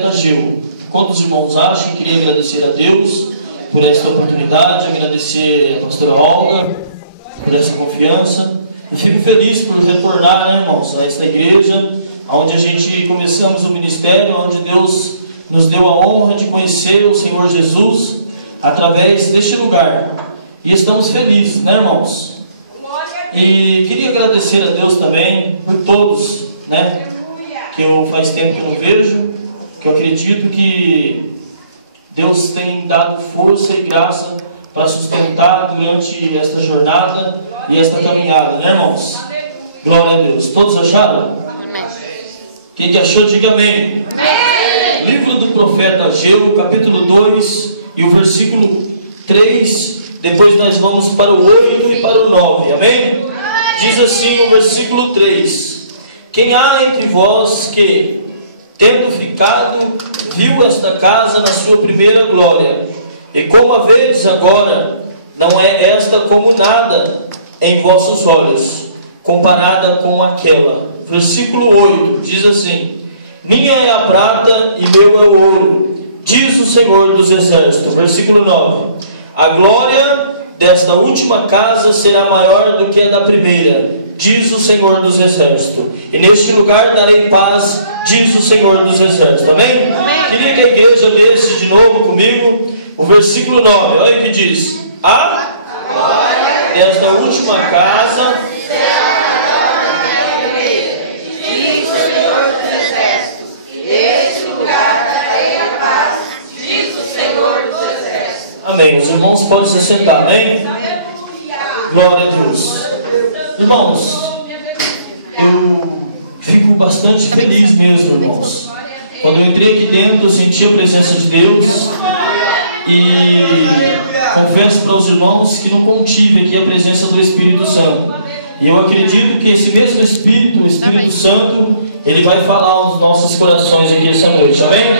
Enquanto os irmãos acham, queria agradecer a Deus por esta oportunidade, agradecer a pastora Olga por essa confiança. E fico feliz por retornar, né, irmãos, a esta igreja, onde a gente começamos o ministério, onde Deus nos deu a honra de conhecer o Senhor Jesus através deste lugar. E estamos felizes, né, irmãos? E queria agradecer a Deus também por todos, né, que eu faz tempo que eu não vejo, que eu acredito que Deus tem dado força e graça para sustentar durante esta jornada e esta caminhada, né, irmãos? Glória a Deus. Todos acharam? Amém. Quem que achou, diga amém. Amém. Livro do profeta Ageu, capítulo 2 e o versículo 3. Depois nós vamos para o 8 e para o 9, amém? Diz assim o versículo 3: Quem há entre vós que, tendo ficado, viu esta casa na sua primeira glória, e como a vedes agora, não é esta como nada em vossos olhos, comparada com aquela. Versículo 8 diz assim: Minha é a prata e meu é o ouro, diz o Senhor dos Exércitos. Versículo 9: A glória desta última casa será maior do que a da primeira, diz o Senhor dos Exércitos. E neste lugar darei paz, diz o Senhor dos Exércitos. Amém? Amém. Queria que a igreja lesse de novo comigo o versículo 9. Olha o que diz: A glória desta última casa será maior do que a primeira, diz o Senhor dos Exércitos. Este lugar darei a paz, diz o Senhor dos Exércitos. Amém. Os irmãos podem se sentar, amém? Glória a Deus. Irmãos, eu fico bastante feliz mesmo, irmãos. Quando eu entrei aqui dentro, eu senti a presença de Deus. E confesso para os irmãos que não contive aqui a presença do Espírito Santo. E eu acredito que esse mesmo Espírito, o Espírito Santo, ele vai falar aos nossos corações aqui essa noite, amém?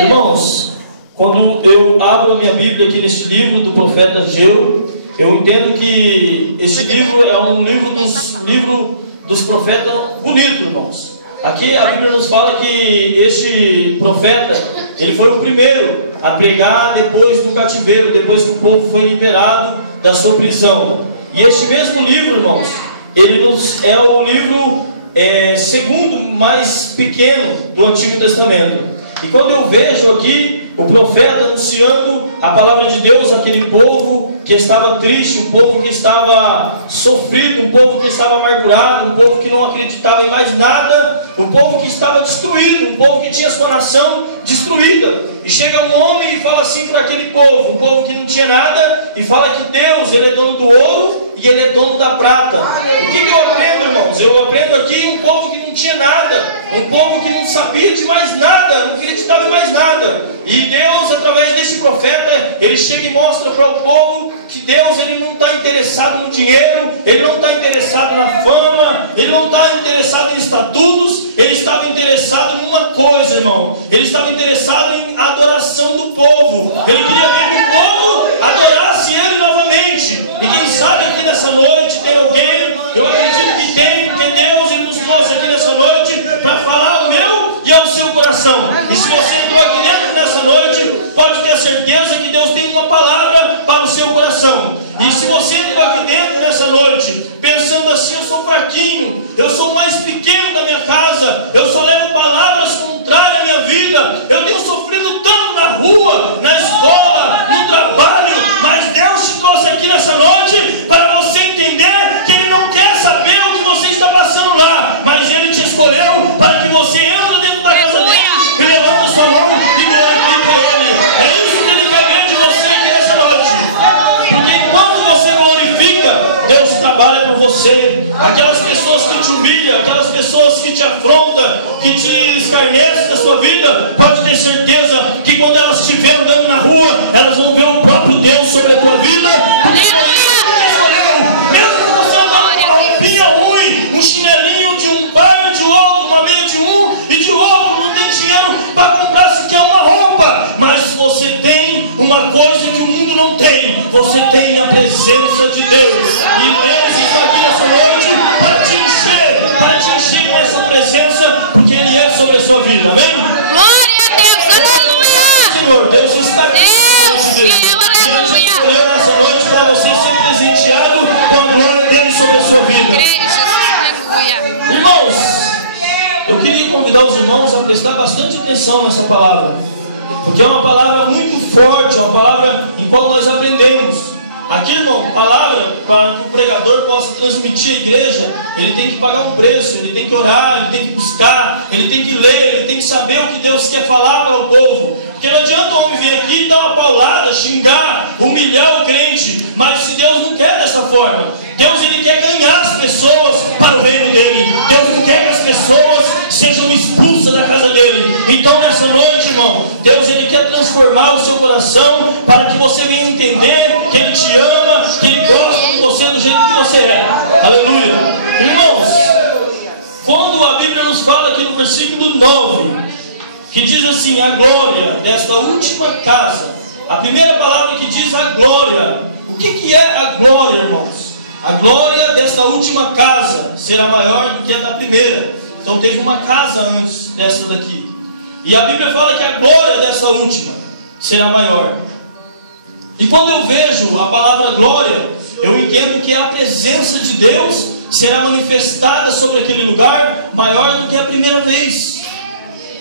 Irmãos, quando eu abro a minha Bíblia aqui neste livro do profeta Ageu, eu entendo que esse livro é um livro dos profetas bonito, irmãos. Aqui a Bíblia nos fala que este profeta, ele foi o primeiro a pregar depois do cativeiro, depois que o povo foi liberado da sua prisão. E este mesmo livro, irmãos, ele é o livro segundo mais pequeno do Antigo Testamento. E quando eu vejo aqui o profeta anunciando a palavra de Deus àquele povo que estava triste, um povo que estava sofrido, um povo que estava amargurado, um povo que não acreditava em mais nada, um povo que estava destruído, um povo que tinha sua nação destruída. E chega um homem e fala assim para aquele povo, um povo que não tinha nada, e fala que Deus, ele é dono do ouro e ele é dono da prata. O que eu aprendo, irmãos? Eu aprendo aqui um povo que não tinha nada, um povo que não sabia de mais nada, não acreditava em mais nada. E Deus, através desse profeta, ele chega e mostra para o povo que Deus, ele não está interessado no dinheiro, ele não está interessado na fama, ele não está interessado em estatutos, ele estava interessado em uma coisa, irmão. Ele estava interessado em adoração do povo. Ele queria ver que o povo adorasse ele novamente. E quem sabe aqui nessa noite tem alguém, eu acredito que tem, porque Deus, ele nos trouxe aqui nessa noite para falar ao meu e ao seu coração. E se você entrou aqui dentro nessa noite, pode ter a certeza que Deus tem uma palavra para o seu coração. E se você entrou aqui dentro nessa noite, pensando assim: eu sou fraquinho, eu sou o mais pequeno da minha casa, eu só levo palavras contrárias à minha vida, eu tenho sofrido tanto na rua, na escola, no trabalho, mas Deus te trouxe aqui nessa noite para você entender que Ele não quer saber o que você está passando lá, mas Ele te escolheu para que você entre dentro da casa dele e levanta sua mão e glorifique Ele. É isso que Ele quer ver de você aqui nessa noite. Porque enquanto você glorifica, Deus trabalha por você. Aquelas pessoas que te humilham, aquelas pessoas que te afrontam, que te escarnecem da sua vida, pode ter certeza que quando elas te verem andando na rua, elas vão ver o próprio Deus sobre a tua vida. Porque mesmo que você andando com uma roupinha ruim, um chinelinho de um bairro de outro, uma meia de um e de outro, não tem dinheiro para comprar sequer uma roupa, mas você tem uma coisa que o mundo não tem: você tem a presença de Deus. E Deus está aqui nessa noite para te encher com essa presença, porque Ele é sobre a sua vida, amém? atenção nessa palavra, porque é uma palavra muito forte, uma palavra em qual nós aprendemos. Aqui, irmão, palavra, para que o pregador possa transmitir à igreja, ele tem que pagar um preço, ele tem que orar, ele tem que buscar, ele tem que ler, ele tem que saber o que Deus quer falar para o povo. Porque não adianta o homem vir aqui e dar uma paulada, xingar, humilhar o crente, mas se Deus não quer dessa forma. Deus, ele quer ganhar as pessoas para o reino dele. Deus não quer que as pessoas sejam expulsas da casa dele. Então nessa noite, irmão, Deus, ele quer transformar o seu coração para que você venha entender que ele te ama, que ele gosta de você do jeito que você é. Aleluia. Irmãos, quando a Bíblia nos fala aqui no versículo 9, que diz assim, a glória desta última casa, a primeira palavra que diz a glória. O que é a glória, irmãos? A glória desta última casa será maior do que a da primeira. Então teve uma casa antes dessa daqui. E a Bíblia fala que a glória dessa última será maior. E quando eu vejo a palavra glória, eu entendo que a presença de Deus será manifestada sobre aquele lugar maior do que a primeira vez.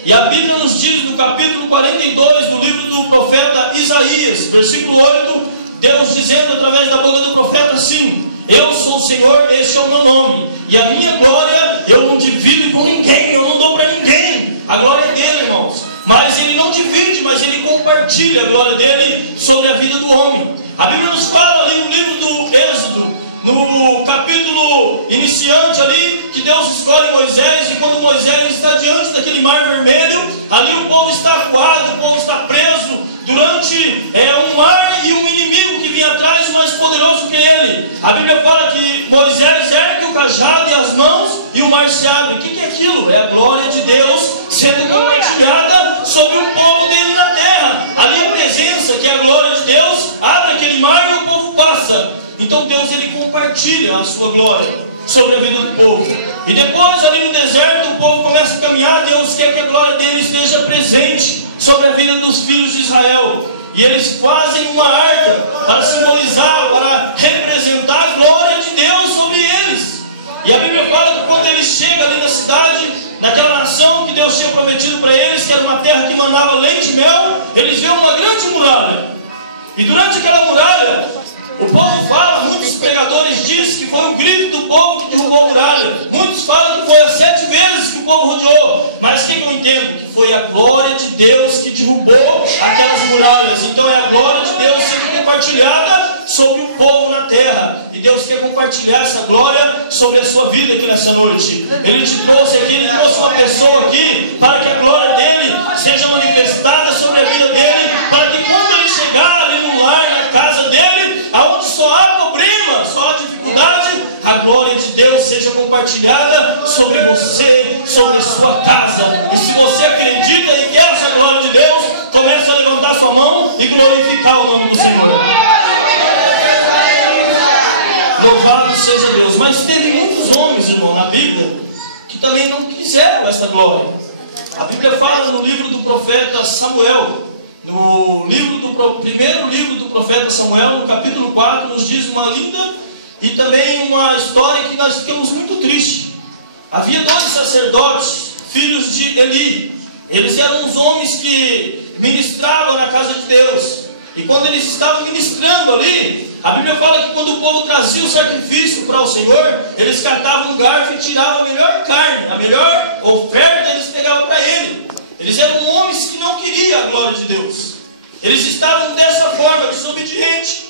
E a Bíblia nos diz no capítulo 42 do livro do profeta Isaías, versículo 8, Deus dizendo através da boca do profeta assim: eu sou o Senhor, este é o meu nome, e a minha glória eu não divido com ninguém, eu não dou para ninguém. A glória é dele, irmãos. Mas ele não divide, mas ele compartilha a glória dele sobre a vida do homem. A Bíblia nos fala ali no livro do Êxodo, no capítulo iniciante ali, que Deus escolhe Moisés, e quando Moisés está diante daquele mar vermelho, ali o povo está acuado, o povo está preso durante um mar e um inimigo que vinha atrás mais poderoso que ele. A Bíblia fala que Moisés ergue o cajado e as mãos e o mar se abre. O que é aquilo? É a glória de Deus sendo compartilhada sobre o povo dele na terra. Ali a presença, que é a glória de Deus, abre aquele mar e o povo passa. Então Deus, ele compartilha a sua glória sobre a vida do povo. E depois ali no deserto o povo começa a caminhar. Deus quer que a glória dele esteja presente sobre a vida dos filhos de Israel. E eles fazem uma arca para simbolizar, para representar a glória de Deus sobre eles. E a Bíblia fala que quando eles chegam ali na cidade, naquela nação que Deus tinha prometido para eles, que era uma terra que manava leite e mel, eles veem uma grande muralha. E durante aquela muralha, o povo fala, muitos pregadores dizem que foi o grito do povo que derrubou a muralha. Muitos falam que foi as 7 vezes que o povo rodeou. Mas o que eu entendo? Que foi a glória de Deus que derrubou aquelas muralhas. Então é a glória de Deus sendo compartilhada sobre o povo na terra. E Deus quer compartilhar essa glória sobre a sua vida aqui nessa noite. Ele te trouxe aqui, ele trouxe uma pessoa aqui para que a glória dele seja manifestada sobre a vida dele, para que quando ele chegar ali no lar, na casa dele, aonde só há problema, só há dificuldade, a glória de Deus seja compartilhada sobre você, sobre a sua casa. E se você acredita e quer essa glória de Deus, comece a levantar sua mão e glorificar o nome do Senhor. Louvado seja Deus. Mas teve muitos homens, irmão, na Bíblia, que também não quiseram essa glória. A Bíblia fala no livro do profeta Samuel, no primeiro livro do profeta Samuel, no capítulo 4, nos diz uma linda e também uma história que nós ficamos muito tristes. Havia 2 sacerdotes, filhos de Eli. Eles eram os homens que ministravam na casa de Deus. E quando eles estavam ministrando ali, a Bíblia fala que quando o povo trazia o sacrifício para o Senhor, eles catavam um garfo e tiravam a melhor carne, a melhor oferta, eles pegavam para ele. Eles eram homens que não queriam a glória de Deus. Eles estavam dessa forma, desobedientes.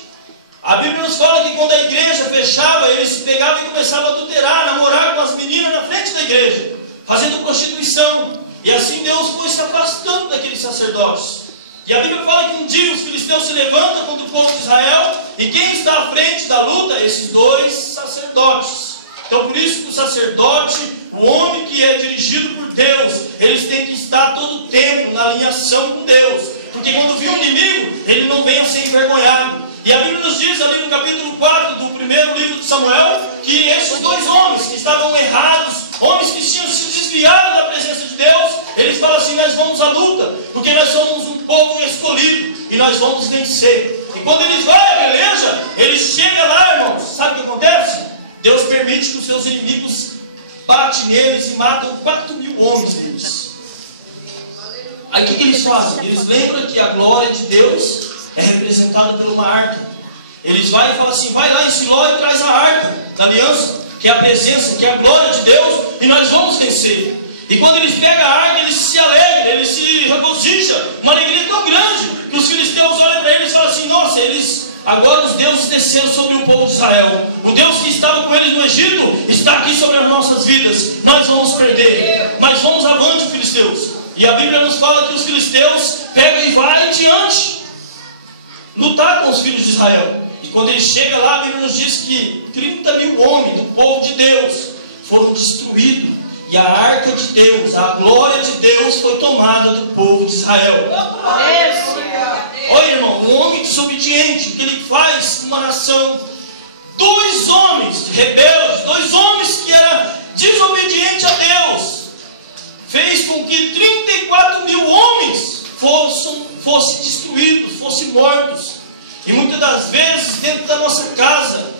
A Bíblia nos fala que quando a igreja fechava, eles pegavam e começavam a adulterar, namorar com as meninas na frente da igreja, fazendo prostituição. E assim Deus foi se afastando daqueles sacerdotes. E a Bíblia fala que um dia os filisteus se levantam contra o povo de Israel, e quem está à frente da luta? Esses 2 sacerdotes. Então por isso que o sacerdote, o homem que é dirigido por Deus, eles têm que estar todo o tempo na alinhação com Deus. Porque quando vem um inimigo, ele não vem a ser envergonhado. E a Bíblia nos diz ali no capítulo 4 do primeiro livro de Samuel, que esses 2 homens que estavam errados, homens que tinham se desviado da presença de Deus, eles falam assim: nós vamos à luta, porque nós somos um povo escolhido, e nós vamos vencer. E quando eles vão à peleja, eles chegam lá, irmãos, sabe o que acontece? Deus permite que os seus inimigos batem neles e matam 4.000 homens deles. Aí o que eles fazem? Eles lembram que a glória de Deus é representada por uma arca. Eles vão e falam assim, vai lá em Siló e traz a arca da aliança, que é a presença, que é a glória de Deus, e nós vamos vencer. E quando eles pegam a arca, eles se alegram, eles se regozijam, uma alegria tão grande, que os filisteus olham para eles e falam assim, nossa, agora os deuses desceram sobre o povo de Israel. O Deus que estava com eles no Egito está aqui sobre as nossas vidas. Nós vamos perder, mas vamos avante, filisteus. E a Bíblia nos fala que os filisteus pegam e vão adiante lutar com os filhos de Israel. E quando ele chega lá, a Bíblia nos diz que 30 mil homens do povo de Deus foram destruídos. E a arca de Deus, a glória de Deus foi tomada do povo de Israel. Olha, irmão, um homem desobediente, o que ele faz com uma nação? 2 homens rebeldes, 2 homens que eram desobedientes a Deus, fez com que 34 mil homens fossem destruídos, fossem mortos. E muitas das vezes, dentro da nossa casa,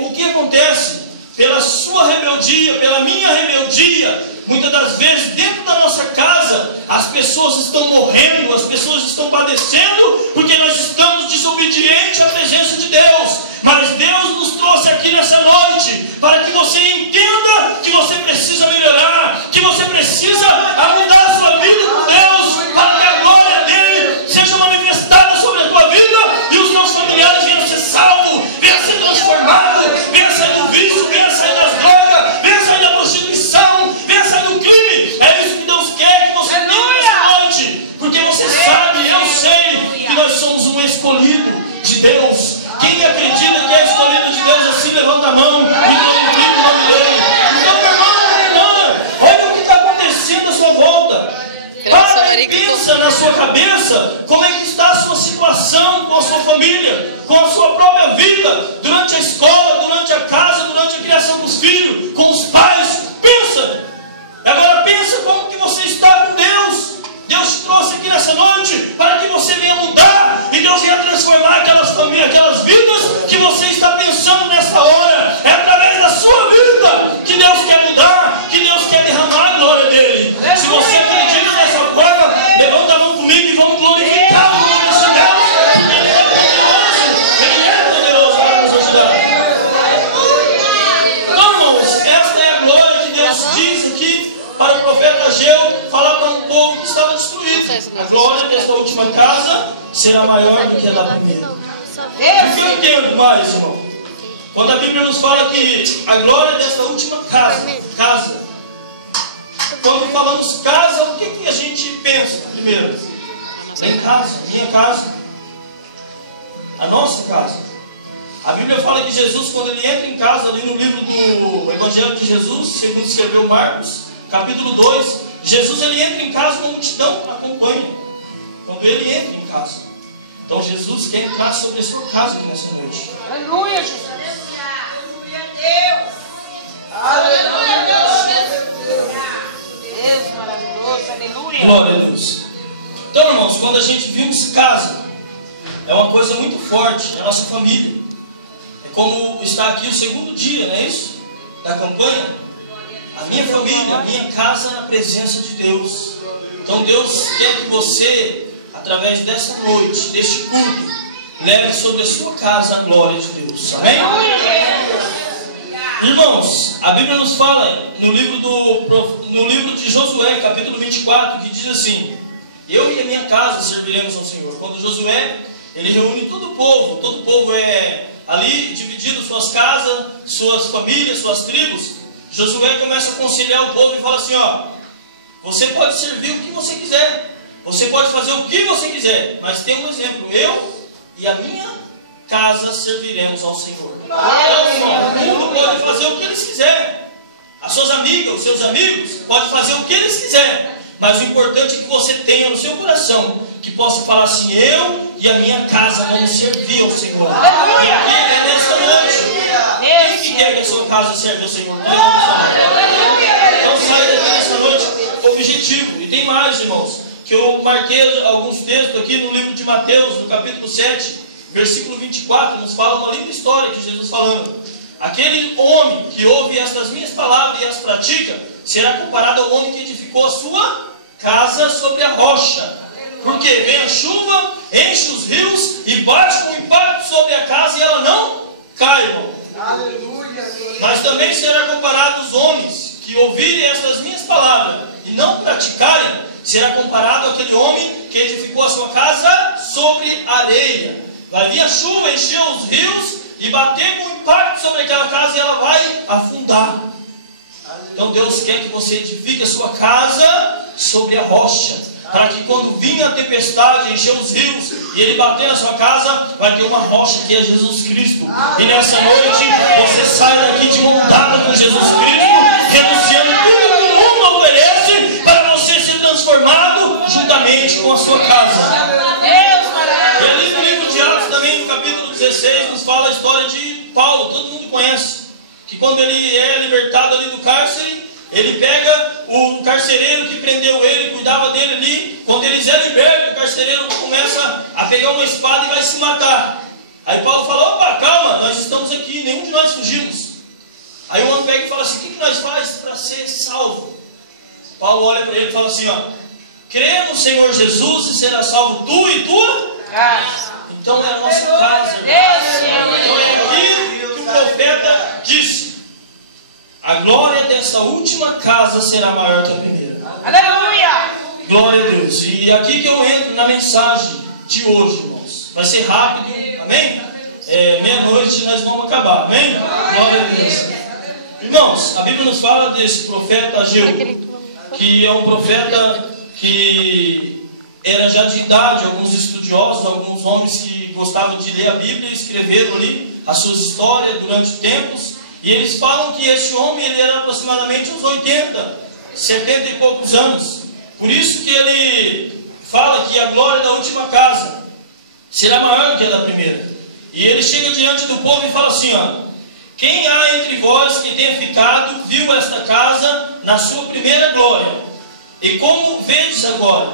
o que acontece? Pela sua rebeldia, pela minha rebeldia, muitas das vezes, dentro da nossa casa, as pessoas estão morrendo, as pessoas estão padecendo, porque nós estamos desobedientes à presença de Deus. Mas Deus nos trouxe aqui nessa noite, para que você entenda que você precisa melhorar, que você precisa mudar a sua vida com Deus, para que a glória dele seja manifestada sobre a tua vida, e os teus familiares venham ser salvos, venham ser transformados, venham sair do vício, venham sair das drogas, venham sair da prostituição, venham sair do crime. É isso que Deus quer que você tenha nessa noite, porque você sabe, eu sei, que nós somos um escolhido de Deus. Quem acredita que é escolhido de Deus assim, levanta a mão e glorifica o nome dele. Então, irmão, olha o que está acontecendo à sua volta. Para e pensa na sua cabeça como é que está a sua situação com a sua família, com a sua própria vida, durante a escola, durante a casa, durante a criação dos filhos, com os pais. Pensa. Agora pensa como que você está com Deus. Deus te trouxe aqui nessa noite para que você venha mudar e Deus venha transformar aquelas famílias, aquelas vidas que você está pensando nessa hora. É através da sua vida que Deus quer mudar, que Deus quer derramar a glória dele. Se você acredita nessa forma, levanta a mão comigo e vamos glorificar o nome desse Deus, porque Ele é poderoso para nos ajudar. Então, irmãos, esta é a glória que Deus diz aqui para o profeta Ageu falar para um povo que estava destruído. A glória desta última casa será maior do que a da primeira. O que eu entendo mais, irmão? Quando a Bíblia nos fala que a glória desta última casa. Quando falamos casa, o que a gente pensa primeiro? Em casa, minha casa, a nossa casa. A Bíblia fala que Jesus, quando ele entra em casa, ali no livro do Evangelho de Jesus, segundo escreveu Marcos, capítulo 2, Jesus ele entra em casa, uma multidão acompanha. Quando ele entra em casa. Então Jesus quer entrar sobre a sua casa aqui nessa noite. Aleluia, Jesus. Aleluia, Deus. Aleluia, Deus. Deus maravilhoso, aleluia. Glória a Deus. Então, irmãos, quando a gente vimos casa, é uma coisa muito forte, é a nossa família. É como está aqui o segundo dia, não é isso? Da campanha. A minha família, a minha casa na presença de Deus. Então Deus quer que você, através dessa noite, deste culto, leve sobre a sua casa a glória de Deus. Amém? Irmãos, a Bíblia nos fala no livro de Josué, capítulo 24, que diz assim: eu e a minha casa serviremos ao Senhor. Quando Josué, ele reúne todo o povo é ali dividido suas casas, suas famílias, suas tribos. Josué começa a aconselhar o povo e fala assim, ó, você pode servir o que você quiser, você pode fazer o que você quiser, mas tem um exemplo, eu e a minha casa serviremos ao Senhor. Então, o mundo pode fazer o que eles quiserem, as suas amigas, os seus amigos podem fazer o que eles quiserem, mas o importante é que você tenha no seu coração, que possa falar assim, eu e a minha casa vamos servir ao Senhor. Porque é nessa noite. Quem que quer que a sua casa serve ao Senhor? Então sai daqui nessa noite objetivo. E tem mais, irmãos, que eu marquei alguns textos aqui no livro de Mateus, no capítulo 7, versículo 24, nos fala uma linda história de Jesus falando. Aquele homem que ouve estas minhas palavras e as pratica, será comparado ao homem que edificou a sua casa sobre a rocha. Porque vem a chuva, enche os rios e bate com impacto sobre a casa e ela não cai, irmão. Mas também será comparado os homens que ouvirem estas minhas palavras e não praticarem, será comparado àquele homem que edificou a sua casa sobre areia. Vai vir a chuva, encher os rios e bater com impacto sobre aquela casa e ela vai afundar. Então Deus quer que você edifique a sua casa sobre a rocha, para que quando vir a tempestade, encher os rios e ele bater na sua casa, vai ter uma rocha que é Jesus Cristo. E nessa noite você sai daqui de mão dada com Jesus Cristo, renunciando tudo que o mundo oferece, para você ser transformado juntamente com a sua casa. E ali no livro de Atos também, no capítulo 16, nos fala a história de Paulo. Todo mundo conhece, que quando ele é libertado ali do cárcere, ele pega o carcereiro que prendeu ele, cuidava dele ali. Quando eles é liberto, o carcereiro começa a pegar uma espada e vai se matar. Aí Paulo fala: opa, calma, nós estamos aqui, nenhum de nós fugimos. Aí o homem pega e fala assim: o que nós faz para ser salvo? Paulo olha para ele e fala assim: ó, crê no Senhor Jesus e será salvo tu e tua casa. Então é a nossa casa. Então é aqui que o profeta disse: a glória dessa última casa será maior que a primeira. Aleluia! Glória a Deus. E aqui que eu entro na mensagem de hoje, irmãos. Vai ser rápido, amém? Meia-noite nós vamos acabar, amém? Glória a Deus. Irmãos, a Bíblia nos fala desse profeta Ageu, que é um profeta que era já de idade. Alguns estudiosos, alguns homens que gostavam de ler a Bíblia, escreveram ali as suas histórias durante tempos. E eles falam que esse homem ele era aproximadamente uns 80, 70 e poucos anos. Por isso que ele fala que a glória da última casa será maior que a da primeira. E ele chega diante do povo e fala assim: ó, quem há entre vós que tenha ficado, viu esta casa na sua primeira glória? E como vedes agora,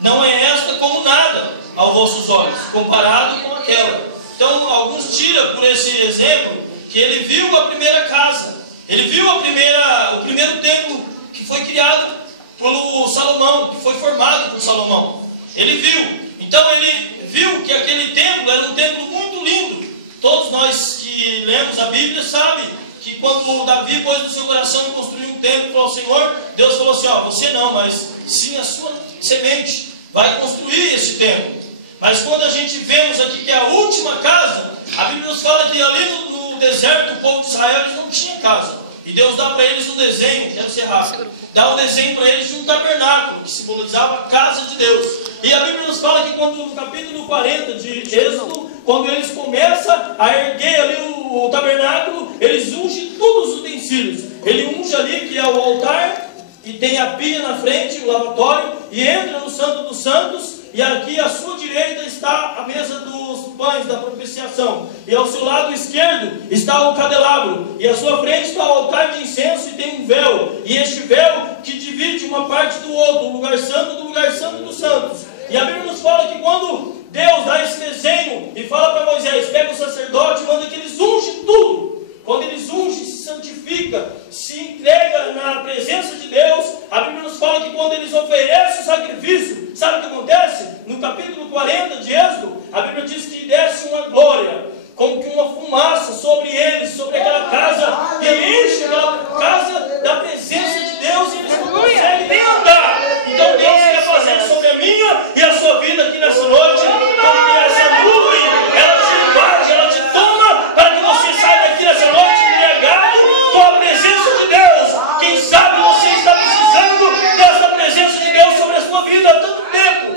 não é esta como nada aos vossos olhos, comparado com aquela. Então alguns tiram por esse exemplo que ele viu a primeira casa, ele viu o primeiro templo que foi criado pelo Salomão, que foi formado por Salomão. Ele viu. Então ele viu que aquele templo era um templo muito lindo. Todos nós que lemos a Bíblia sabem que quando Davi pôs no seu coração construir um templo para o Senhor, Deus falou assim: ó, você não, mas sim a sua semente vai construir esse templo. Mas quando a gente vemos aqui que é a última casa, a Bíblia nos fala que ali no deserto, o povo de Israel, eles não tinha casa. E Deus dá para eles um desenho, quero ser rápido, dá um desenho para eles de um tabernáculo, que simbolizava a casa de Deus. E a Bíblia nos fala que quando, no capítulo 40 de Êxodo, quando eles começam a erguer ali o tabernáculo, eles ungem todos os utensílios. Ele unge ali, que é o altar, e tem a pia na frente, o lavatório, e entra no Santo dos Santos. E aqui à sua direita está a mesa dos pães da propiciação. E ao seu lado esquerdo está o candelabro. E à sua frente está o altar de incenso e tem um véu. E este véu que divide uma parte do outro, o lugar santo do lugar santo dos santos. E a Bíblia nos fala que quando Deus dá esse desenho e fala para Moisés, pega o sacerdote e manda que eles ungem tudo. Quando eles ungem, se santifica, se entrega na presença de Deus, a Bíblia nos fala que quando eles oferecem o sacrifício, sabe o que acontece? No capítulo 40 de Êxodo, a Bíblia diz que desce uma glória, como que uma fumaça sobre eles, sobre aquela casa, e enche aquela casa da presença de Deus, e eles não conseguem nem andar. Então Deus quer fazer sobre a minha e a sua vida aqui nessa noite, porque essa nuvem, ela te invade, ela te toma, para que você saia daqui nessa noite embriagado com a presença de Deus. Quem sabe você está precisando dessa presença de Deus sobre a sua vida há tanto tempo.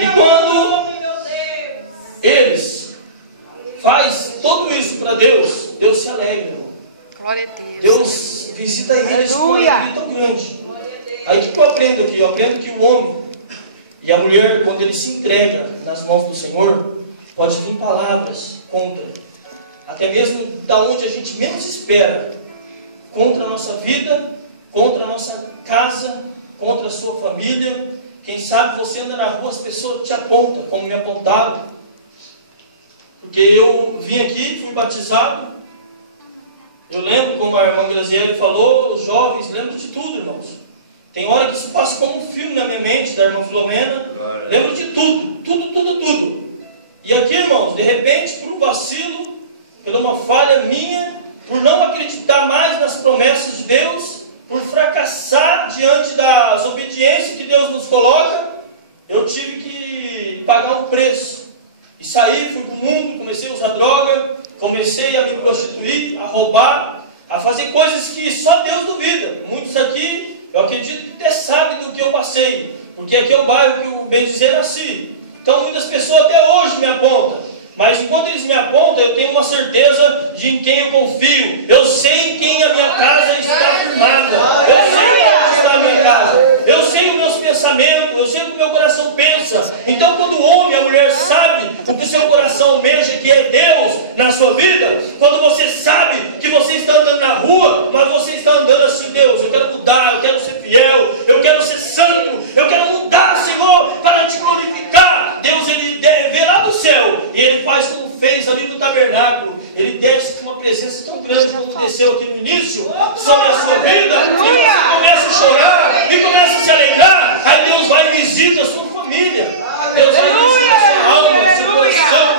E quando eles fazem tudo isso para Deus, Deus se alegra. Glória a Deus. Deus visita eles com uma alegria tão grande. Aí o que eu aprendo aqui? Eu aprendo que o homem e a mulher, quando ele se entrega nas mãos do Senhor, pode vir palavras contra, até mesmo da onde a gente menos espera, contra a nossa vida, contra a nossa casa, contra a sua família. Quem sabe você anda na rua, as pessoas te apontam, como me apontaram. Porque eu vim aqui, fui batizado, Eu lembro, como a irmã Graziele falou, os jovens lembram de tudo, irmãos. Tem hora que isso passa como um filme na minha mente, da irmã Filomena. Lembro de tudo, tudo. E aqui, irmãos, de repente, por um vacilo, por uma falha minha, por não acreditar mais nas promessas de Deus, por fracassar diante das obediências que Deus nos coloca, eu tive que pagar um preço. E saí, fui para o mundo, comecei a usar droga, comecei a me prostituir, a roubar, a fazer coisas que só Deus duvida. Muitos aqui, eu acredito que até sabem do que eu passei, porque aqui é o bairro que o bem dizer nasci. Então muitas pessoas até hoje me apontam, mas enquanto eles me apontam, eu tenho uma certeza de em quem eu confio. Eu sei em quem a minha casa está firmada. Eu sei onde está a minha casa. Eu sei os meus pensamentos, eu sei o que o meu coração pensa. Então quando o homem, a mulher sabe o que o seu coração almeja, que é Deus na sua vida, quando você sabe que você está andando na rua, mas você está andando assim: Deus, eu quero mudar, eu quero ser fiel, eu quero ser santo, eu quero mudar, Senhor, para te glorificar. Deus, ele vê lá do céu e ele faz como fez ali no tabernáculo. Ele desce com uma presença tão grande como desceu aqui no início sobre a sua vida, e você começa a chorar e começa a se alegrar. Aí Deus vai e visita a sua família, Deus vai e visita a sua alma, o seu coração.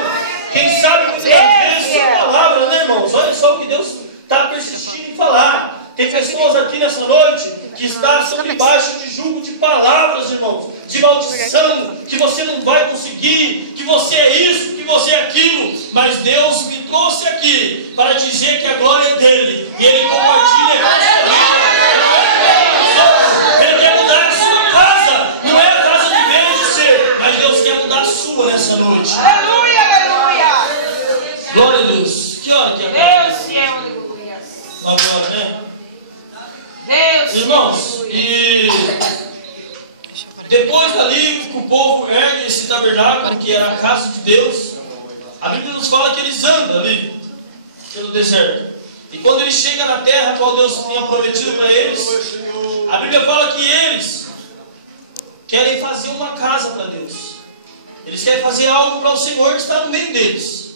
Quem sabe muitas vezes sua palavra, né, irmãos? Olha só o que Deus está persistindo em falar. Tem pessoas aqui nessa noite que estão sob baixo de julgo de palavras, irmãos, de maldição, que você não vai conseguir, que você é isso, que você é aquilo. Mas Deus me trouxe aqui para dizer que a glória é dele e ele compartilha com a sua vida. Ele quer mudar a sua casa, não é a casa de ver e de ser, mas Deus quer mudar a sua nessa noite. Aleluia, aleluia. Glória a Deus. Que hora que é agora? Deus é aleluia. Agora, né? Deus. Irmãos, e depois dali que o povo ergue esse tabernáculo, que era a casa de Deus, a Bíblia nos fala que eles andam ali pelo deserto. E quando eles chegam na terra, qual Deus tinha prometido para eles, a Bíblia fala que eles querem fazer uma casa para Deus. Eles querem fazer algo para o Senhor que está no meio deles.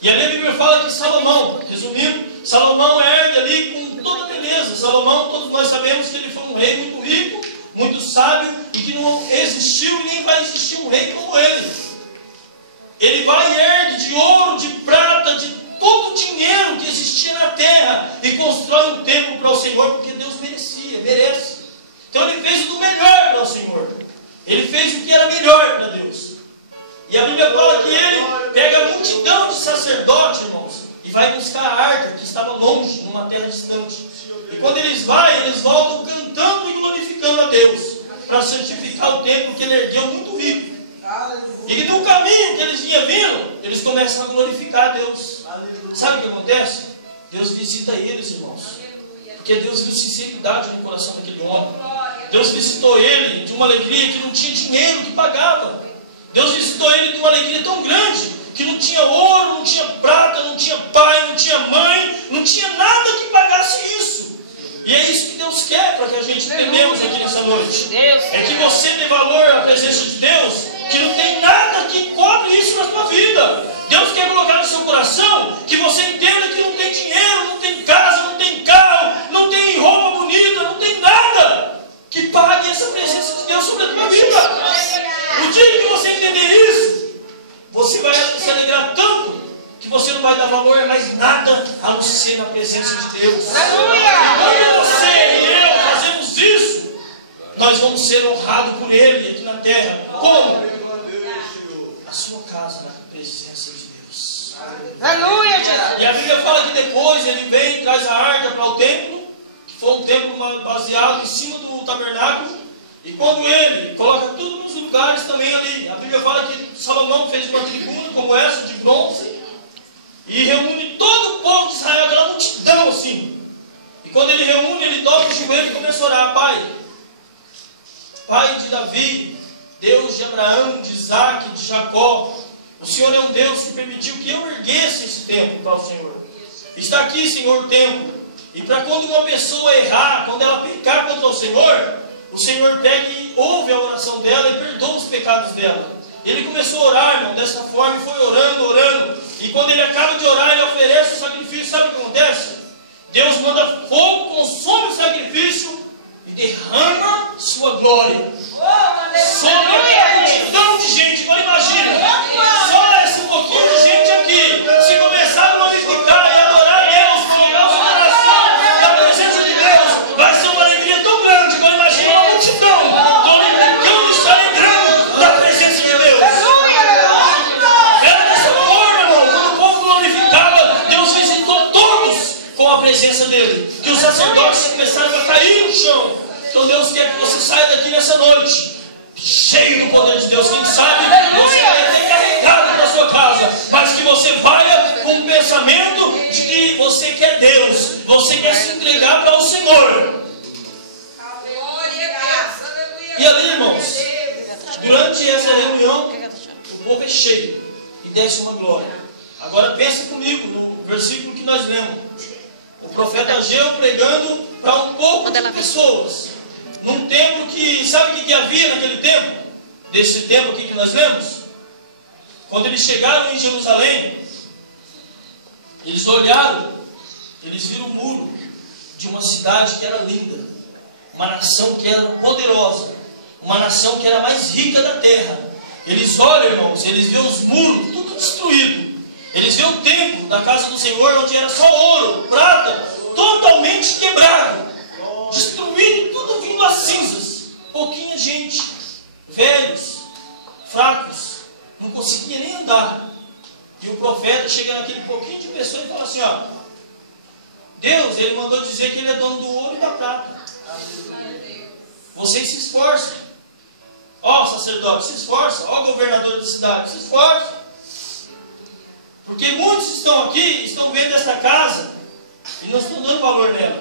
E ali a Bíblia fala que Salomão, resumindo, Salomão ergue ali com toda beleza. Salomão, todos nós sabemos que ele foi um rei muito rico, muito sábio, e que não existiu e nem vai existir um rei como ele. Ele vai e ergue de ouro, de prata, de todo o dinheiro que existia na terra e constrói um templo para o Senhor, porque Deus merece. Então ele fez o melhor para o Senhor. Ele fez o que era melhor para Deus. E a Bíblia fala que ele pega a multidão de sacerdotes, irmãos, e vai buscar a arca que estava longe, numa terra distante. E quando eles vão, eles voltam cantando e glorificando a Deus, para santificar o templo que ele ergueu muito rico. E no caminho que eles vinham vindo, eles começam a glorificar a Deus. Sabe o que acontece? Deus visita eles, irmãos. Porque Deus viu sinceridade no coração daquele homem. Deus visitou ele de uma alegria que não tinha dinheiro que pagava. Deus visitou ele de uma alegria tão grande que não tinha ouro, não tinha prata, não tinha pai, não tinha mãe, não tinha nada que pagasse isso. E é isso que Deus quer para que a gente entendamos aqui nessa noite. É que você dê valor à presença de Deus, que não tem nada que cobre isso na sua vida. Deus quer colocar no seu coração que você entenda que não tem dinheiro, não tem casa, não tem carro, não tem roupa bonita, não tem nada que pague essa presença de Deus sobre a tua vida. O dia que você entender isso, você vai se alegrar tanto que você não vai dar valor a mais nada a não ser na presença de Deus. E quando você e eu fazemos isso, nós vamos ser honrados por Ele aqui na terra. Como? A sua casa, na presença de Deus. Aleluia, Jesus. E a Bíblia fala que depois ele vem e traz a arca para o templo, que foi um templo baseado em cima do tabernáculo. E quando ele coloca tudo nos lugares também ali, a Bíblia fala que Salomão fez uma tribuna como essa, de bronze, e reúne todo o povo de Israel, aquela multidão assim. E quando ele reúne, ele dobra o joelho e começa a orar: Pai de Davi, Deus de Abraão, de Isaac, de Jacó, o Senhor é um Deus que permitiu que eu erguesse esse templo para o Senhor. Está aqui, Senhor, o templo. E para quando uma pessoa errar, quando ela pecar contra o Senhor pega e ouve a oração dela e perdoa os pecados dela. Ele começou a orar, irmão, dessa forma, e foi orando. E quando ele acaba de orar, ele oferece o sacrifício. Sabe o que acontece? Deus manda fogo, consome o sacrifício e derrama sua glória sobre aquela multidão de gente. Agora imagina, só esse pouquinho de gente aqui, se começar a glorificar e adorar a Deus, colocar o seu coração na presença de Deus, vai ser uma alegria tão grande. Agora imagina uma multidão glorificando e celebrando na presença de Deus. Era dessa forma, irmão, quando o povo glorificava, Deus visitou todos com a presença dele, que os sacerdotes começaram a cair no chão. Então Deus quer que você saia daqui nessa noite cheio do poder de Deus. Quem sabe você vai ter carregado para sua casa, mas que você vai com o pensamento de que você quer Deus, você quer se entregar para o Senhor. E ali, irmãos, durante essa reunião, o povo é cheio e desce uma glória. Agora pense comigo no versículo que nós lemos. O profeta Ageu pregando para um pouco de pessoas, num templo que, sabe o que havia naquele templo? Desse templo aqui que nós lemos? Quando eles chegaram em Jerusalém, eles olharam, eles viram o muro de uma cidade que era linda, uma nação que era poderosa, uma nação que era a mais rica da terra. Eles olham, irmãos, eles veem os muros, tudo destruído. Eles veem o templo da casa do Senhor, onde era só ouro, prata, totalmente quebrado, destruído, tudo vindo a cinzas. Pouquinha gente, velhos, fracos, não conseguia nem andar. E o profeta chega naquele pouquinho de pessoas e fala assim, ó, Deus, ele mandou dizer que ele é dono do ouro e da prata. Vocês se esforçam. Ó, sacerdote, se esforça. Ó, governador da cidade, se esforça. Porque muitos estão aqui, estão vendo esta casa e não estão dando valor nela.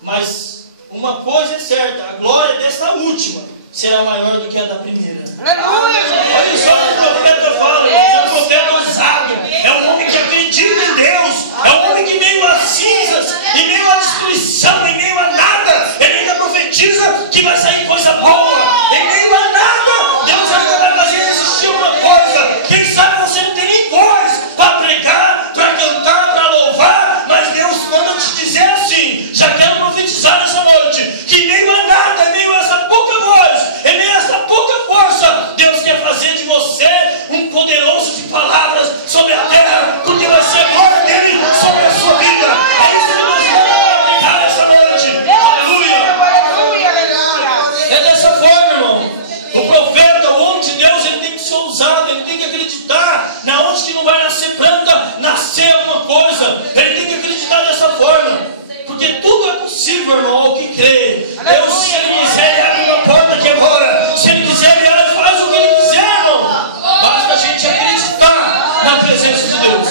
Mas uma coisa é certa, a glória desta última será maior do que a da primeira. Olha só o que o profeta fala, é um profeta ousado, é um homem que acredita em Deus, é um homem que meio a cinzas, em meio a destruição, em meio a nada, ele ainda profetiza que vai sair coisa boa. Em meio a nada, Deus ainda vai fazer existir uma coisa. Quem sabe você não tem nem voz para pregar, para cantar, para louvar, mas Deus manda te dizer assim, já quero profetizar nessa noite, que em meio a nada, em meio a essa pouca voz, em meio a essa pouca força, Deus quer fazer de você um poderoso de palavras sobre a terra, porque vai ser a glória dele sobre a sua vida. É isso que nós vamos pregar nessa noite. Aleluia. É dessa forma, irmão. O profeta, o homem de Deus, ele tem que ser ousado, ele tem que acreditar na onde que não vai nascer planta, nascer uma coisa. Ele tem que acreditar dessa forma, porque tudo é possível, irmão, ao que crê. Deus, se ele quiser, ele abre uma porta que agora. Se ele quiser, ele faz o que ele quiser, irmão. Basta a gente acreditar na presença de Deus.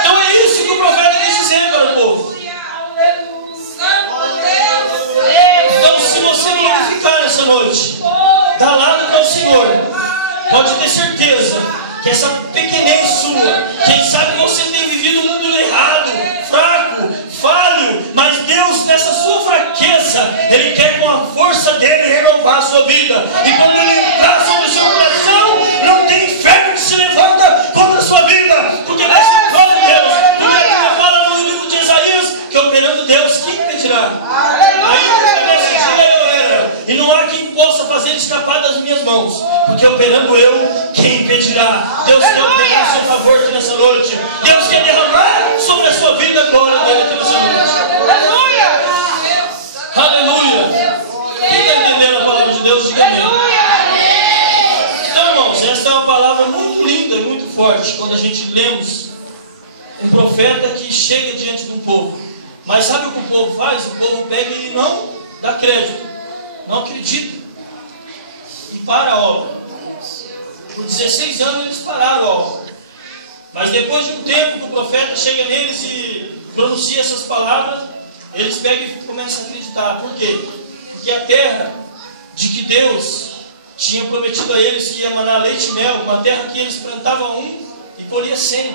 Então é isso que o profeta quis dizer para o povo. Então, se você glorificar nessa noite, dá lado para o Senhor, pode ter certeza que essa pequenez sua, quem sabe você tem vivido um mundo errado, fraco, falho, mas Deus, nessa sua fraqueza, Ele quer com a força dele renovar a sua vida. E quando Ele entrar sobre o seu coração, não tem inferno que se levanta contra a sua vida, porque vai ser glória de Deus. Porque a Bíblia fala no livro de Isaías que operando Deus, quem impedirá? E não há quem possa fazer ele escapar das minhas mãos, porque operando eu, quem impedirá? Deus quer operar a seu favor aqui nessa noite. Deus quer derramar sobre a sua vida a glória dele aqui nessa noite. Aleluia. Quem está entendendo a palavra de Deus, diga amém. Então, irmãos, essa é uma palavra muito linda e muito forte quando a gente lemos um profeta que chega diante de um povo. Mas sabe o que o povo faz? O povo pega e não dá crédito, não acredita e para a obra. Por 16 anos eles pararam a obra. Mas depois de um tempo que o profeta chega neles e pronuncia essas palavras, eles pegam e começam a acreditar. Por quê? Porque a terra de que Deus tinha prometido a eles que ia manar leite e mel, uma terra que eles plantavam um e colhia 100,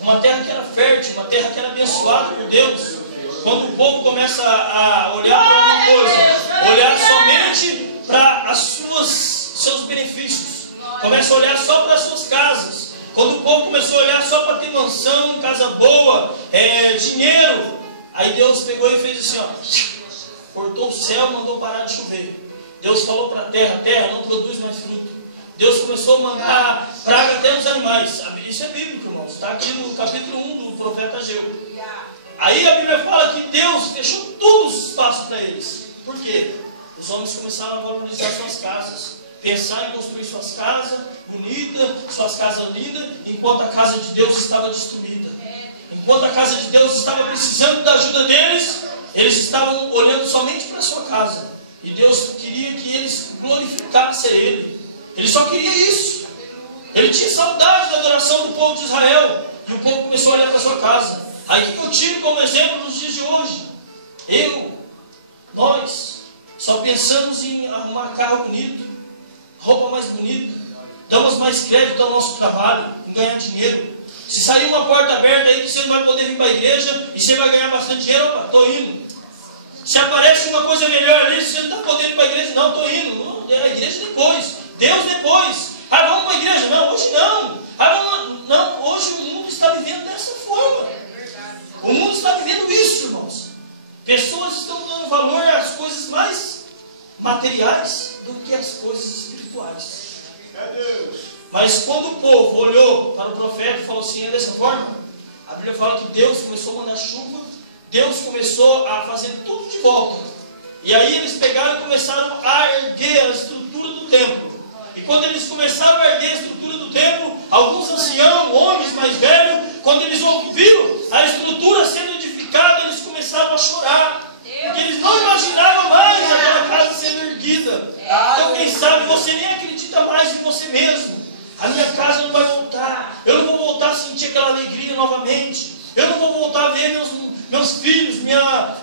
uma terra que era fértil, uma terra que era abençoada por Deus. Quando o povo começa a olhar para uma coisa, olhar somente para seus benefícios, começa a olhar só para as suas casas, quando o povo começou a olhar só para ter mansão, casa boa, dinheiro. Aí Deus pegou e fez assim, ó, cortou o céu, mandou parar de chover. Deus falou para a terra não produz mais fruto. Deus começou a mandar praga até nos animais. Isso é bíblico, irmãos. Está aqui no capítulo 1 do profeta Ageu. Aí a Bíblia fala que Deus fechou todos os espaços para eles. Por quê? Os homens começaram a valorizar suas casas. Pensar em construir suas casas bonitas, suas casas lindas, enquanto a casa de Deus estava destruída. Enquanto a casa de Deus estava precisando da ajuda deles, eles estavam olhando somente para a sua casa. E Deus queria que eles glorificassem a Ele. Ele só queria isso. Ele tinha saudade da adoração do povo de Israel. E o povo começou a olhar para a sua casa. Aí que eu tiro como exemplo nos dias de hoje. Nós, só pensamos em arrumar carro bonito, roupa mais bonita, damos mais crédito ao nosso trabalho, em ganhar dinheiro. Se sair uma porta aberta aí que você não vai poder vir para a igreja e você vai ganhar bastante dinheiro, opa, estou indo. Se aparece uma coisa melhor ali, você não está podendo ir para a igreja, não, estou indo. Não, a igreja depois, Deus depois. Vamos para a igreja? Não, hoje não. Não, hoje o mundo está vivendo dessa forma. O mundo está vivendo isso, irmãos. Pessoas estão dando valor às coisas mais materiais do que às coisas espirituais. Mas quando o povo olhou para o profeta e falou assim, é dessa forma, a Bíblia fala que Deus começou a mandar chuva, Deus começou a fazer tudo de volta. E aí eles pegaram e começaram a erguer a estrutura do templo. E quando eles começaram a erguer a estrutura do templo, alguns anciãos, homens mais velhos, quando eles ouviram a estrutura sendo edificada, eles começaram a chorar. Porque eles não imaginavam mais aquela casa sendo erguida. Então quem sabe você nem acredita mais em você mesmo. A minha casa não vai voltar. Eu não vou voltar a sentir aquela alegria novamente. Eu não vou voltar a ver meus filhos,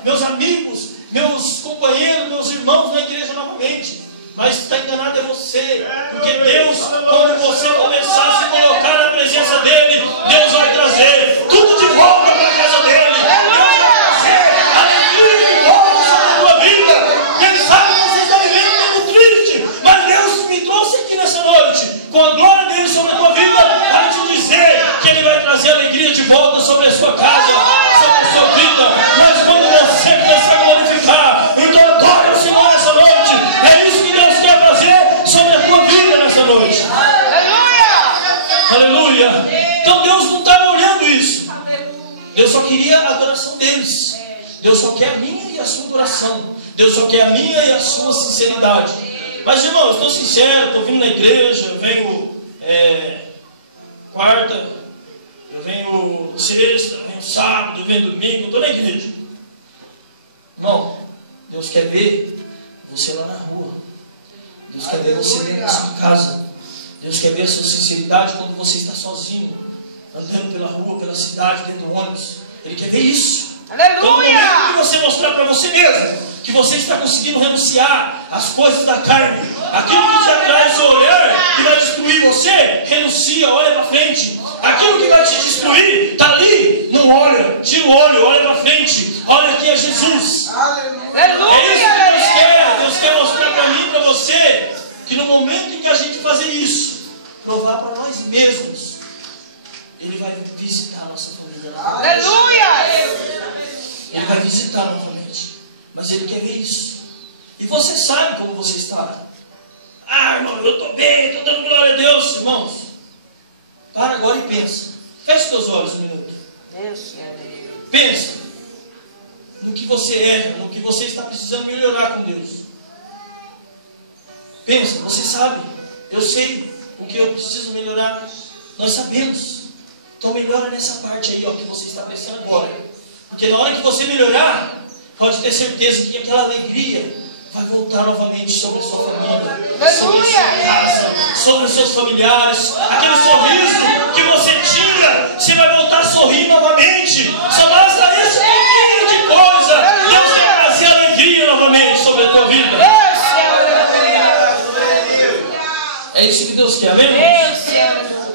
meus amigos, meus companheiros, meus irmãos na igreja novamente. Mas está enganado é você. Porque Deus, quando você começar a se colocar na presença dEle, Deus vai trazer tudo de volta para a casa dEle. Deus vai trazer alegria de volta sobre a tua vida. Quem sabe você está vivendo um tempo triste, mas Deus me trouxe aqui nessa noite, com a glória dEle sobre a tua vida, para te dizer que Ele vai trazer alegria de volta sobre a sua casa, sobre a sua vida. Mas quando você começar a glorificar, então adora o Senhor nessa noite. É isso que Deus quer fazer sobre a tua vida nessa noite. Aleluia! Então Deus não estava olhando isso. Deus só queria a adoração deles. Deus só quer a minha e a sua adoração. Deus só quer a minha e a sua sinceridade. Mas irmãos, eu estou sincero, estou vindo na igreja, eu venho quarta, eu venho sexta, eu venho sábado, eu venho domingo, eu estou na igreja. Irmão, Deus quer ver você lá na rua. Deus quer ver você dentro da sua casa. Deus quer ver a sua sinceridade quando você está sozinho, andando pela rua, pela cidade, dentro do ônibus. Ele quer ver isso. Aleluia! Então, no momento que você mostrar para você mesmo que você está conseguindo renunciar às coisas da carne, aquilo que te atrai o seu olhar, que vai destruir você, renuncia, olha para frente. Aquilo que vai te destruir, está ali, não olha, tira o olho, olha para frente. Olha aqui é Jesus. Aleluia! É isso que Deus quer. Deus quer mostrar para mim e para você que no momento em que a gente fazer isso, provar para nós mesmos, Ele vai visitar a nossa família. Aleluia! Ele vai visitar novamente. Mas Ele quer ver isso. E você sabe como você está. Irmão, eu estou bem, estou dando glória a Deus. Irmãos, para agora e pensa. Feche seus olhos um minuto. Pensa no que você é, no que você está precisando melhorar com Deus. Pensa, você sabe. Eu sei o que eu preciso melhorar. Nós sabemos. Então melhora nessa parte aí, ó, que você está pensando agora. Porque na hora que você melhorar, pode ter certeza que aquela alegria vai voltar novamente sobre a sua família, sobre a sua casa, sobre os seus familiares. Aquele sorriso que você tinha, você vai voltar a sorrir novamente. Só basta esse pouquinho de coisa. Deus quer trazer alegria novamente sobre a tua vida. É isso que Deus quer, amém?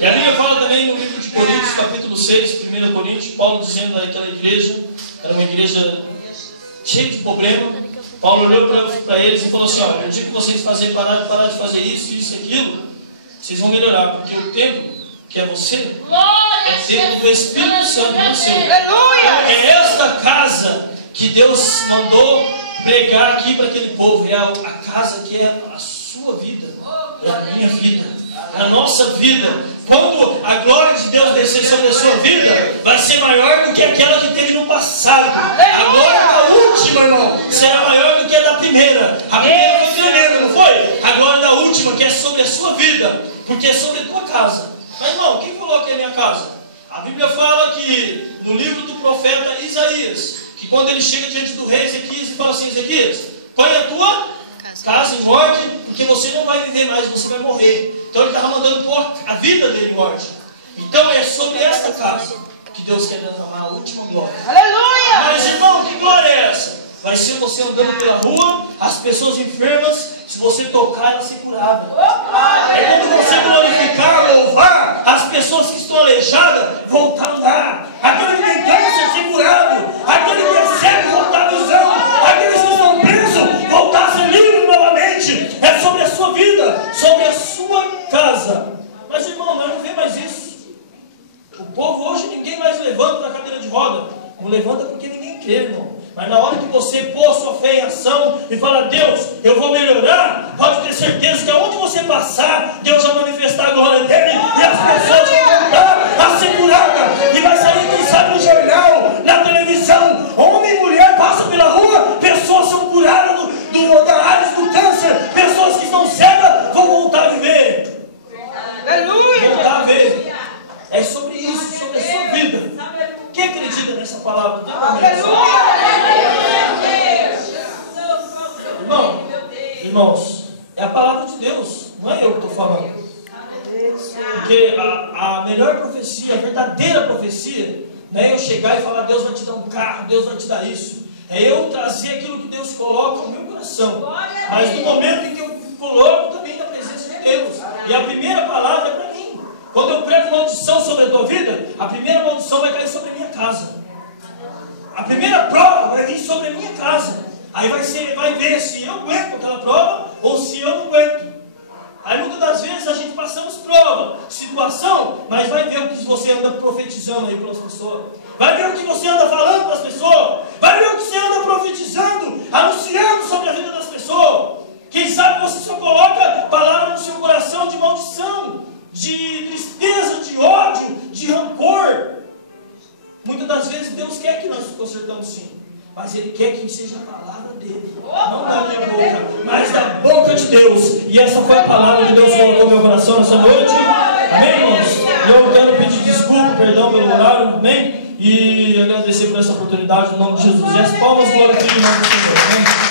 E a Bíblia fala também no livro de Coríntios, capítulo 6, 1 Coríntios, Paulo dizendo naquela igreja, era uma igreja cheia de problema. Paulo olhou para eles e falou assim, olha, eu digo que vocês parar de fazer isso, isso e aquilo, vocês vão melhorar, porque o templo que é você, é dentro do Espírito Santo no seu. Aleluia! É esta casa que Deus mandou pregar aqui para aquele povo. É a casa que é a sua vida, é a minha vida, é a nossa vida. Quando a glória de Deus descer sobre a sua vida, vai ser maior do que aquela que teve no passado. A glória da última, irmão, será maior do que a da primeira. A primeira foi tremenda, não foi? A glória da última, que é sobre a sua vida, porque é sobre a tua casa. Mas, irmão, quem falou que é minha casa? A Bíblia fala que no livro do profeta Isaías, que quando ele chega diante do rei Ezequias e fala assim: Ezequias, põe a tua casa em ordem, porque você não vai viver mais, você vai morrer. Então ele estava mandando pôr a vida dele em ordem. Então é sobre esta casa que Deus quer derramar a última glória. Aleluia! Mas, irmão, que glória é essa? Vai ser você andando pela rua, as pessoas enfermas, se você tocar, elas serão curadas. É quando você glorificar, louvar, as pessoas que estão aleijadas voltar a andar. Aquele que tem câncer ser curado. Aquele que é cego voltar a visão. Aqueles que estão presos voltar a ser livres novamente. É sobre a sua vida, sobre a sua casa. Mas, irmão, nós não vemos mais isso. O povo hoje, ninguém mais levanta da cadeira de roda. Não levanta porque ninguém crê, irmão. Mas na hora que você pôr sua fé em ação e falar: Deus, eu vou melhorar, pode ter certeza que aonde você passar, Deus vai manifestar a glória dele e as pessoas vão voltar a ser curadas. E vai sair, quem sabe, no jornal, na televisão, homem e mulher passam pela rua, pessoas são curadas da área do câncer, pessoas que estão cegas vão voltar a viver. Aleluia! Voltar a ver. É sobre isso, sobre a sua vida. Quem acredita nessa palavra? Irmãos, é a palavra de Deus, não é eu que estou falando. Porque a melhor profecia, a verdadeira profecia, não é eu chegar e falar: Deus vai te dar um carro, Deus vai te dar isso. É eu trazer aquilo que Deus coloca no meu coração. Mas no momento em que eu coloco também na presença de Deus. E a primeira palavra é para mim. Quando eu prego maldição sobre a tua vida, a primeira maldição vai cair sobre a minha casa. A primeira prova vai vir sobre a minha casa. Aí vai ver se eu aguento aquela prova ou se eu não aguento. Aí muitas das vezes a gente passamos prova, situação, mas vai ver o que você anda profetizando aí para as pessoas. Vai ver o que você anda falando para as pessoas. Vai ver o que você anda profetizando, anunciando sobre a vida das pessoas. Quem sabe você só coloca palavras no seu coração de maldição, de tristeza, de ódio, de rancor. Muitas das vezes Deus quer que nós nos consertamos sim, mas Ele quer que seja a palavra dele, não da minha boca, mas da boca de Deus. E essa foi a palavra que Deus colocou no meu coração nessa noite. Amém, irmãos? Eu quero pedir desculpa, perdão pelo horário, amém? E agradecer por essa oportunidade, no nome de Jesus. E as palmas, glória a Deus, em nome do Senhor. Amém?